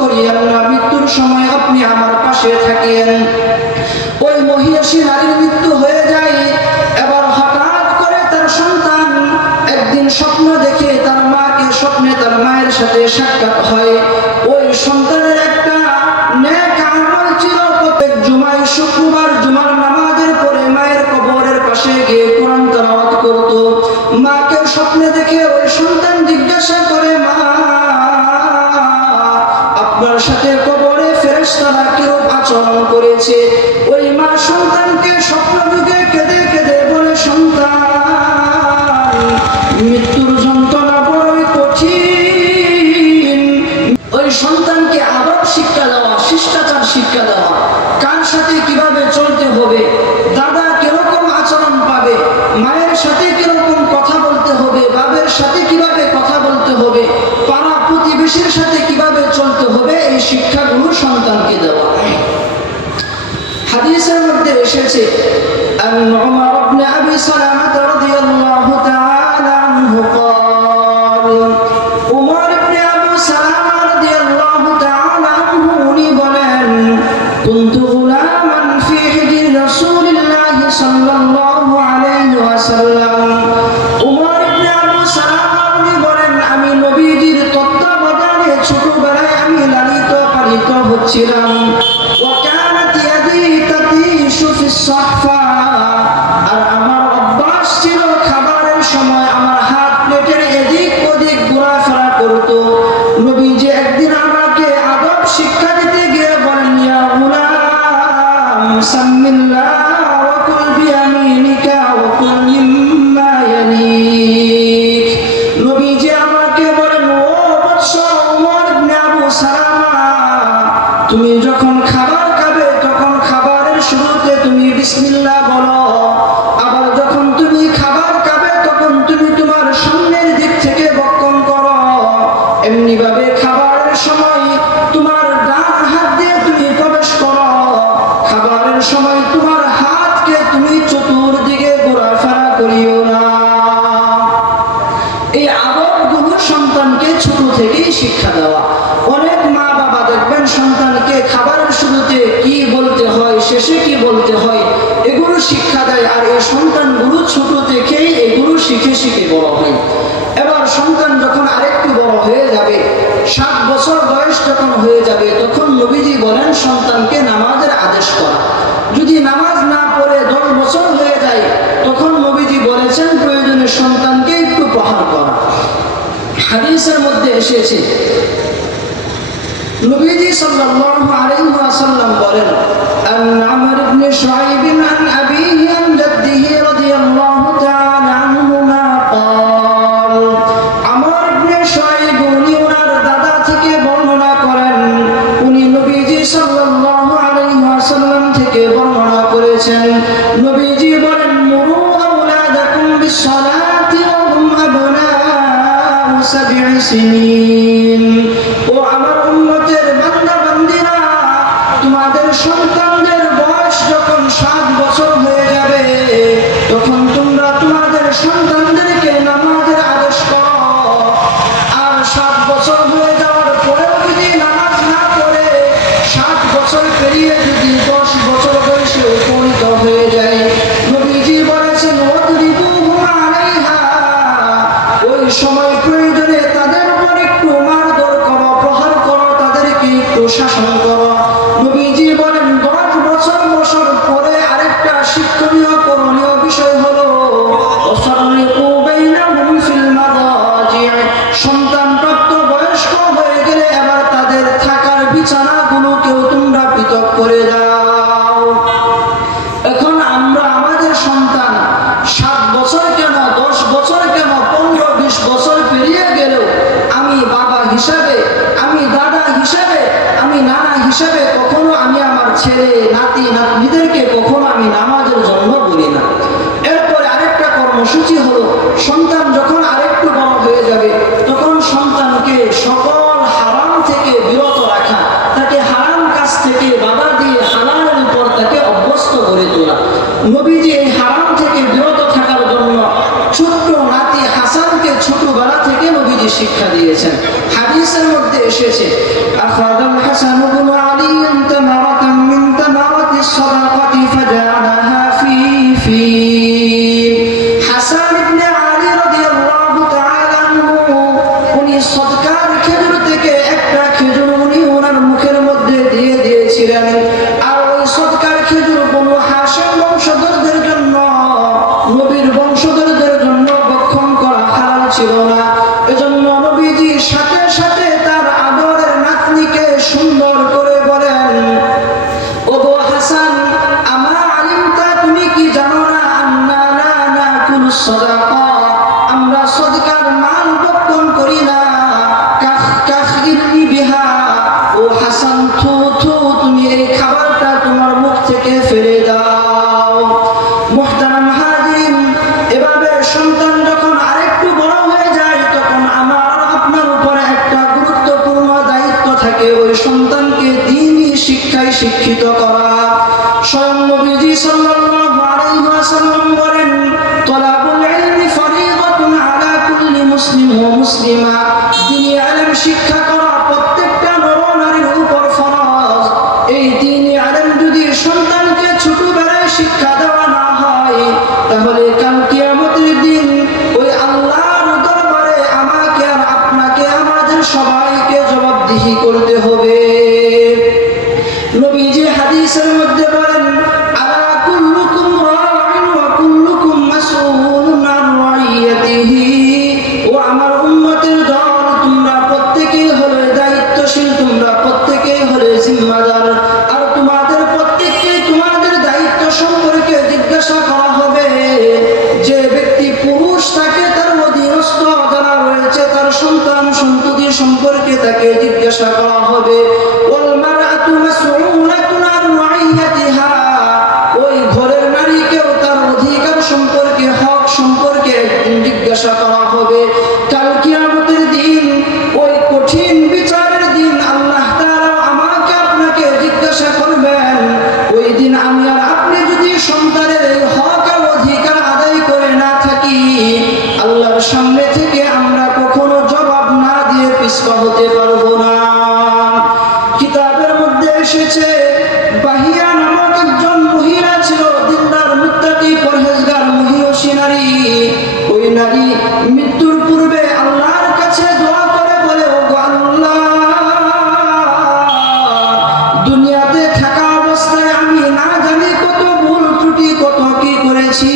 করিয়েন না, মৃত্যুর সময় আপনি আমার পাশে থাকিয়েন। ওই মহিষী নারীর মৃত্যু হয়ে যায়। এবার হঠাৎ করে তার সন্তান একদিন স্বপ্ন দেখে তার মাকে, স্বপ্নে তার মায়ের সাথে সাক্ষাৎ হয়। ওই সন্তানের একটা নেক আমল ছিল, প্রত্যেক জুমায় শুক্রবার জুমার নামাজের পরে মায়ের কবরের পাশে গিয়ে কোরআন তেলাওয়াত করত। মাকে স্বপ্নে দেখে ওই সন্তান জিজ্ঞাসা করে, মা আপনার সাথে কবরে ফেরেশতারা কিরূপ আচরণ করেছে? ওই মা সন্তানকে স্বপ্ন যুগে কেঁদে কেঁদে বলে, সন্তান, মৃত্যুর যন্ত্রণা বড়ই কঠিন। ওই সন্তানকে আদব শিক্ষা দেওয়া, শিষ্টাচার শিক্ষা দেওয়া, কার সাথে কিভাবে চলতে হবে, দাদা কিরকম আচরণ পাবে, মায়ের সাথে কিরকম কথা বলতে হবে, বাবার সাথে কিভাবে কথা বলতে হবে, পাড়া প্রতিবেশীর সাথে কিভাবে চলতে হবে, এই শিক্ষাগুলো সন্তানকে দেওয়া। হাদিসের মধ্যে এসেছে, আন উমর ইবনে আবি সালামা রাদিয়াল্লাহু তাআলা আনহু قال উমর ইবনে আবু সালামা রাদিয়াল্লাহু তাআলা আনহু উনি বলেন, কুনতু গুলামান ফি হিজরি রাসূলিল্লাহ সাল্লাল্লাহু আলাইহি ওয়াসাল্লাম। উমর ইবনে আবু সালামা উনি বলেন, আমি নবীজির তত্ত্বাবধানে ছোটবেলায় আমি লালিত পালিত হচ্ছিলাম। আর আমার অভ্যাস ছিল খাবারের সময় আমার হাত প্লেটের এদিক ওদিক ঘোরাফেরা করতো। নবীজি একদিন আমাকে আদব শিক্ষা দিতে গিয়ে বলেন, ইয়া গুলাম সাম্মিল্লাহ ওয়া কুল বিয়ামিনিকা ওয়া কুল মিম্মা ইয়ালিক। নবীজি আমাকে বলেন, ও বৎস উমর ইবনে আবু সালামা, তুমি যখন খাবার খাবে তখন খাবারের শুরুতে তুমি বিসমিল্লাহ বলো। আবার যখন তুমি খাবার খাবে তখন তুমি তোমার সামনের দিক থেকে বক্ষণ করো। এমনি ভাবে খাবারের সময় তোমার ডান হাত দিয়ে তুমি প্রবেশ করো। খাবারের সময় তোমার হাতকে তুমি চতুর্দিকে ঘোরাফেরা করিও না। এই আদবগুলো সন্তানকে ছোট থেকেই শিক্ষা দেওয়া। অনেক মা বাবা দেখবেন সন্তানকে খাবারের শুরুতে কি বলতে হয়, শেষে কি বলতে হয়, এগুলো শিক্ষা দেয়। আর এই সন্তানগুলো ছোট থেকেই এগুলো শিখে শিখে বড় হয়। এবার সন্তান যখন আরেকটু বড় হয়ে যাবে, 7 বছর বয়স যখন হয়ে যাবে, তখন নবীজি বলেন সন্তানকে নামাজের আদেশ করা। যদি নামাজ না পড়ে 10 বছর হয়ে যায়, তখন নবীজি বলেছেন প্রয়োজনে সন্তানকে একটু প্রহার করা। হাদিসের মধ্যে এসেছে, নবীজি সাল্লাল্লাহু আলাইহি ওয়াসাল্লাম বলেন, আন আমর ইবনে শুআইব আন আবিহি আন জাদ্দিহি রাদিয়াল্লাহু তাআলা আনহুমা قال আমর ইবনে শুআইব উনি ওনার দাদা থেকে বর্ণনা করেন, উনি নবীজি সাল্লাল্লাহু আলাইহি ওয়াসাল্লাম থেকে বর্ণনা করেছেন। নবীজি বলেন, মুরু আওলাদাকুম বিসসালাতি ওয়া হুম আবনাউ 7 সিনিন। ও আমার উম্মতের বান্দা বান্দিরা, তোমাদের সন্তানদের বয়স যখন 7 বছর হয়ে যাবে, তখন তোমরা তোমাদের সন্তানদেরকে নামাজের আদেশ করো। আর 7 বছর হয়ে যাওয়ার পরেও যদি নামাজ না পড়ে, 7 বছর পেরিয়ে যদি 10 বছর বয়সে উপনীত হয়ে যায়, নবীজি বলেছেন, ওয়াদরিবুহুম আলাইহা, ওই সময় প্রয়োজনে তাদের উপর একটু মারধর করো, প্রহার করো, তাদেরকে একটু শাসন করো। নবীজি বলেন, 10 বছর পরে আরেকটা শিক্ষণীয় করণীয় বিষয় হলো ওয়াফাররিকু বাইনাহুম ফিল মাদাজি'। সন্তান প্রাপ্ত বয়স্ক হয়ে গেলে এবার তাদের থাকার বিছানাগুলোকেও তোমরা পৃথক করে দাও। এখন আমরা আমাদের সন্তান 7 বছর কেন, 10 বছর কেন, 15-20 বছর পেরিয়ে গেলেও আমি বাবা হিসাবে, আমি দাদা হিসাবে, আমি নানা হিসাবে কখনো আমি আমার ছেলে নাতি নাতনিদেরকে কখনো আমি নামাজের জন্য বলি না। এরপরে আরেকটা কর্মসূচি হলো, সন্তান যখন আরেকটু বড় হয়ে যাবে, তখন সন্তানকে সকল হারাম থেকে বিরত রাখা, তাকে হারাম কাজ থেকে বাধা দিয়ে হালালের উপর তাকে অভ্যস্ত করে তোলা। নবীজি এই হারাম থেকে বিরত থাকার জন্য ছোট্ট নাতি হাসানকে ছোটবেলা থেকে নবীজি শিক্ষা দিয়েছেন। হাদিসের মধ্যে এসেছে, আখাযাল হাসান ইবনে আলী তামারাতান মিন তামারাতিস সাদাকাতি ফাজআলাহা ফি হাসান ইবনে আলী রাদিয়াল্লাহু তাআলা আনহু উনি সদকার খেজুর থেকে একটা খেজুর উনি ওনার মুখের মধ্যে দিয়ে দিয়েছিলেন। আর ওই সদকার খেজুর বনু হাশিম বংশধরদের জন্য, নবীর বংশধরদের জন্য ভক্ষণ করা হালাল ছিল না। এজন্য নবীজি সাথে সাথে তার আদরের নাতনিকে সুন্দর করে বলেন, ওগো হাসান, আমা আলিমতা, তুমি কি জানো না আন্না লা নাকুলুস সাদাকা, আমরা সদকার মাল ভক্ষণ করি না। কাখইরনি বিহা, ও হাসান, থু থু, তুমি এই খাবারটা তোমার মুখ থেকে ফেলে দাও। মুহতারাম হাজিরিন, এভাবে সন্তান যখন আরেকটু বড় হয়ে যায় তখন আমার আপনার উপরে একটা গুরুত্বপূর্ণ দায়িত্ব থাকে, ওই সন্তানকে দ্বীনি শিক্ষায় শিক্ষিত করা। স্বয়ং নবীজি সাল্লাল্লাহু আলাইহি ওয়াসাল্লাম বলেন, তলাবুল ইলমি ফরিদাতুন আলা কুল্লি মুসলিম ওয়া মুসলিমা, দ্বীনি ইলম শিক্ষা করা প্রত্যেকটা নর-নারীর উপর ফরজ। এই দ্বীনি ইলম যদি সন্তানকে ছোটবেলায় শিক্ষা দেওয়া না হয়, তাহলে কাল কিয়ামতের দিন ওই আল্লাহর দরবারে আমাকে আর আপনাকে, আমাদের সবাইকে জবাবদিহি করতে হবে। নবীজি হাদিসের মধ্যে বলেন, আলা কুল্লুকুম রা'ইন ওয়া কুল্লুকুম মাসউলুন আন রাইয়াতিহি, ও আমার উম্মতের দল, তোমরা প্রত্যেকেই হলে দায়িত্বশীল, তোমরা প্রত্যেকেই হলে জিম্মাদার, আর তোমাদের প্রত্যেককে তোমাদের দায়িত্ব সম্পর্কে জিজ্ঞাসা করা হবে। যে ব্যক্তি পুরুষ, তাকে তার অধীনস্থ যারা রয়েছে তার সন্তান সন্ততি সম্পর্কে তাকে জিজ্ঞাসা করা হবে। ওয়াল মারআতু মাসউলাতুন আন রাইয়াতিহা, ওই ঘরের নারীকেও তার অধিকার সম্পর্কে, হক সম্পর্কে একদিন জিজ্ঞাসা করা হবে। কাল কিয়ামতের দিন, ওই কঠিন বিচারের দিন আল্লাহ তাআলা আমাকে আপনাকে জিজ্ঞাসা করবেন। ওই দিন আমি আর আপনি যদি সন্তানের এই হক আর অধিকার আদায় করে না থাকি, আল্লাহর সামনে থেকে আমরা কখনো জবাব না দিয়ে পিছপা হতে পারবো না। কিতাবের মধ্যে এসেছে, বাহিয়া নামক একজন মহিলা ছিল, দিনদার, মুত্তাকি, পরহেজগার, মহিয়সী নারী। ওই নারী মৃত্যুর পূর্বে আল্লাহর কাছে দোয়া করে বলে, ওগো আল্লাহ, দুনিয়াতে থাকা অবস্থায় আমি না জানি কত ভুল ত্রুটি, কত কি করেছি।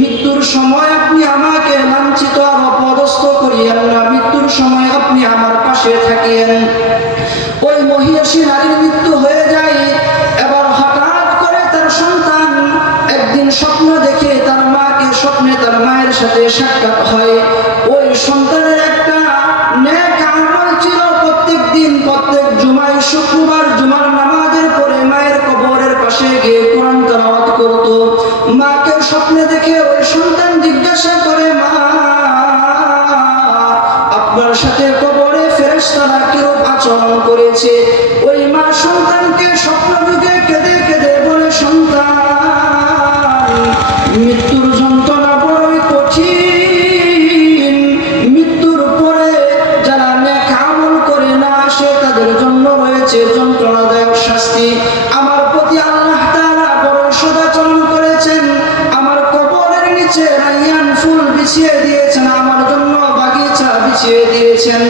মৃত্যুর সময় আপনি আমাকে লাঞ্ছিত আর অপদস্থ করিয়েন না, মৃত্যুর সময় আপনি আমার পাশে থাকিয়েন। ওই মহিয়সী নারীর মৃত্যু হয়ে যায়। এবার হঠাৎ করে তার সন্তান একদিন স্বপ্ন দেখে তার মাকে, স্বপ্নে তার মায়ের সাথে সাক্ষাৎ হয়। ওই সন্তানের একটা নেক আমল ছিল, প্রত্যেক দিন, প্রত্যেক জুমায়, শুক্রবার জুমার নামাজের পরে মায়ের কবরের পাশে গিয়ে কোরআন তেলাওয়াত করত। মাকে স্বপ্নে দেখে ওই সন্তান জিজ্ঞাসা করে, মা, আপনার সাথে কবরে ফেরেশতারা কিরূপ আচরণ করেছে? ওই মা সন্তানকে স্বপ্ন যুগে কেঁদে কেঁদে বলে, সন্তান, মৃত্যুর যন্ত্রণা বড়ই কঠিন। মৃত্যুর পরে যারা নেক আমল করে না আসে তাদের জন্য রয়েছে যন্ত্রণাদায়ক শাস্তি। আমার প্রতি আল্লাহ তাআলা বড় সদাচরণ করেছেন, আমার কবরের নিচে রাইয়ান ফুল বিছিয়ে দিয়েছেন, আমার জন্য বাগিচা বিছিয়ে দিয়েছেন।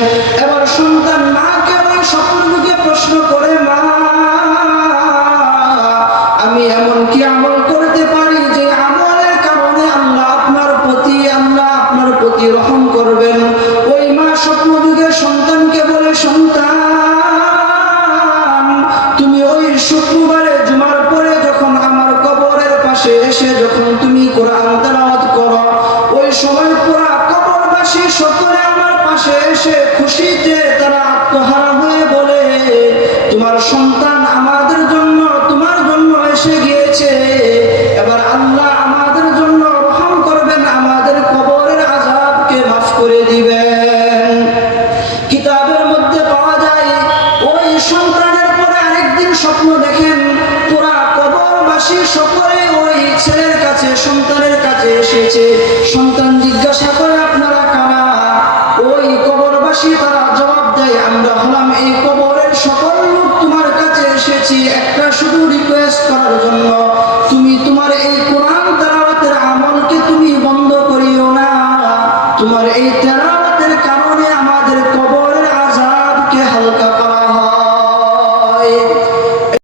এবার সন্তান মাকে ওই স্বপ্নযুগে প্রশ্ন করে, মা, আমি এমন কি আমল করতে পারি যে আমলের কারণে আল্লাহ আপনার প্রতি রহম করবেন? ওই মা স্বপ্নযুগে সন্তানকে বলে, সন্তান, তুমি ওই শুক্রবারে জুমার পরে যখন আমার কবরের পাশে এসে যখন তুমি কোরআন তেলাওয়াত করো, ওই সময় পুরা কবরবাসী সকলে আমার পাশে এসে খুশিতে তারা আত্মহারা হয়ে বলে, তোমার সন্তান আমাদের জন্য, তোমার জন্য এসে গিয়েছে। এবার আল্লাহ আমাদের জন্য রহম করবেন, আমাদের কবরের আযাবকে মাফ করে দিবেন। কিতাবের মধ্যে পাওয়া যায়, ওই সন্তানের পরে আরেকদিন স্বপ্ন দেখেন, পুরা কবরবাসী সকলে ওই ছেলের কাছে, সন্তানের কাছে এসেছে। সন্তান জিজ্ঞাসা করে, আপনারা কারা? ওই কবরবাসী তারা জবাব দেয়, আমরা হলাম এই করার জন্য তুমি তোমার এই কোরআন তেলাওয়াতের আমলকে তুমি বন্ধ করিও না। তোমার এই